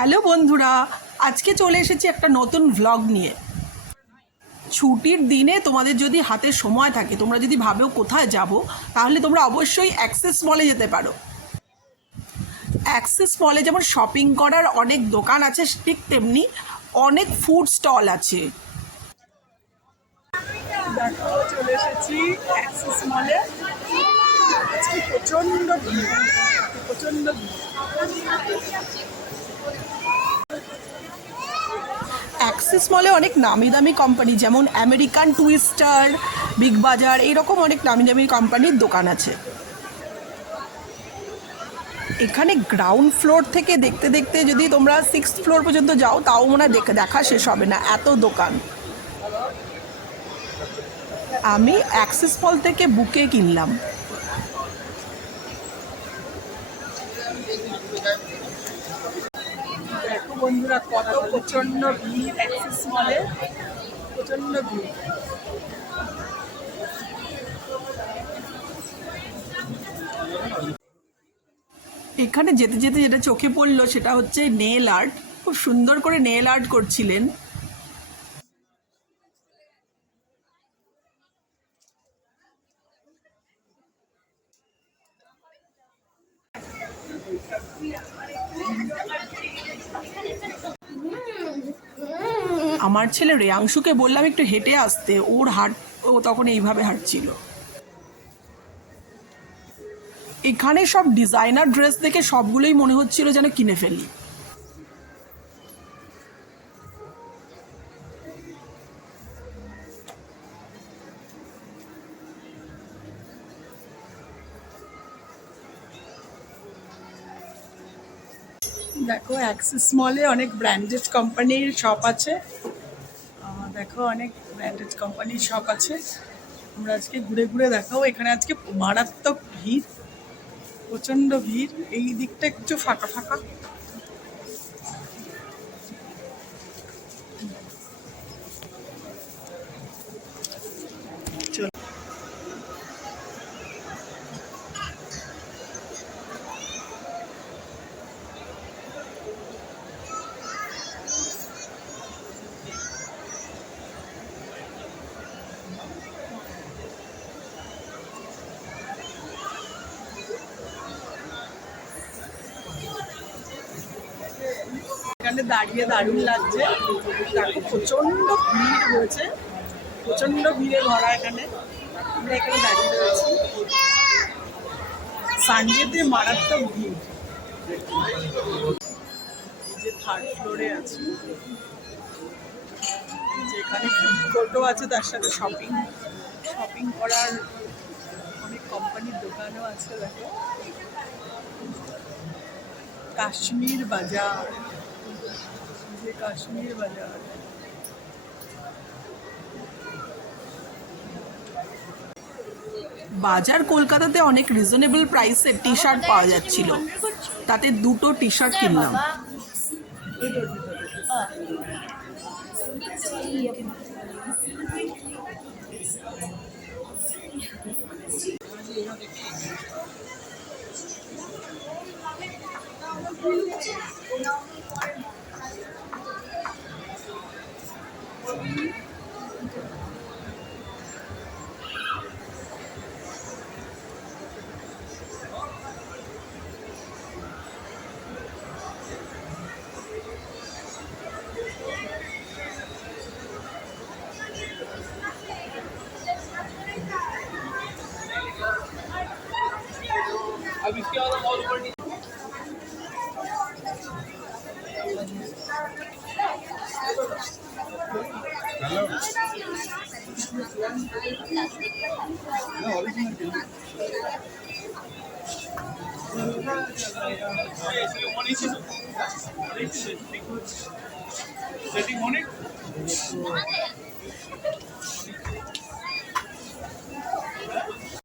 Hello বন্ধুরা, আজকে চলে এসেছি একটা নতুন ভ্লগ নিয়ে। ছুটির দিনে তোমাদের যদি হাতে সময় থাকে, তোমরা যদি ভাবো কোথায় যাব, তাহলে তোমরা অবশ্যই অ্যাক্সেস মলে যেতে পারো। অ্যাক্সেস মলে যেমন শপিং করার অনেক দোকান আছে, ঠিক তেমনি অনেক ফুড স্টল আছে। দেখো চলে এসেছি অ্যাক্সেস মলে। আজকে প্রচণ্ড ভিড়। অ্যাক্সেস মলে অনেক নামি দামি কোম্পানি যেমন আমেরিকান টুইস্টার, বিগ বাজার, এইরকম অনেক নামি দামি কোম্পানির দোকান আছে। এখানে গ্রাউন্ড ফ্লোর থেকে দেখতে দেখতে যদি তোমরা 6th ফ্লোর পর্যন্ত যাও, তাও মনে হয় দেখা শেষ হবে না, এত দোকান। আমি অ্যাক্সেস মল থেকে বুকে কিনলাম। দেখো বন্ধুরা, কত প্রচণ্ড ভিড় অ্যাক্সেস মলে, প্রচণ্ড ভিড়। এখানে যেতে যেতে যেটা চোখে পড়লো সেটা হচ্ছে নেল আর্ট। খুব সুন্দর করে নেল আর্ট করছিলেন। আমার ছেলে রেয়াংশুকে বললাম একটু হেঁটে আসতে, ও তখন এইভাবে হাঁটছিল। এখানে সব ডিজাইনার ড্রেস দেখে সবগুলোই মনে হচ্ছিল যেন কিনে ফেলি। দেখো অ্যাক্সেস মলে অনেক ব্র্যান্ডেড কোম্পানির শপ আছে। দেখো অনেক ব্র্যান্ডেড কোম্পানির শপ আছে। আমরা আজকে ঘুরে ঘুরে দেখাবো। এখানে আজকে মারাত্মক ভিড়, প্রচণ্ড ভিড়। এই দিকটা একটু ফাঁকা ফাঁকা। এখানে দাঁড়িয়ে দারুণ লাগছে। দেখো প্রচণ্ড ভিড় হয়েছে, প্রচণ্ড ভিড়ে ভরা এখানে। আমরা এখানে দাঁড়িয়ে রয়েছি, সানডেতে মারাত্মক ভিড়। এই যে 3rd ফ্লোরে আছি, যেখানে ফুড কোর্টও আছে, তার সাথে শপিং করার অনেক কোম্পানির দোকানও আছে। দেখো কাশ্মীর বাজার, যে কাশ্মীর বাজার। বাজার কলকাতাতে অনেক রিজনেবল প্রাইসে টি শার্ট পাওয়া যাচ্ছিল, তাতে 2টো টি শার্ট কিনলাম। अब इसके बाद और ऊपर सेटिंग होने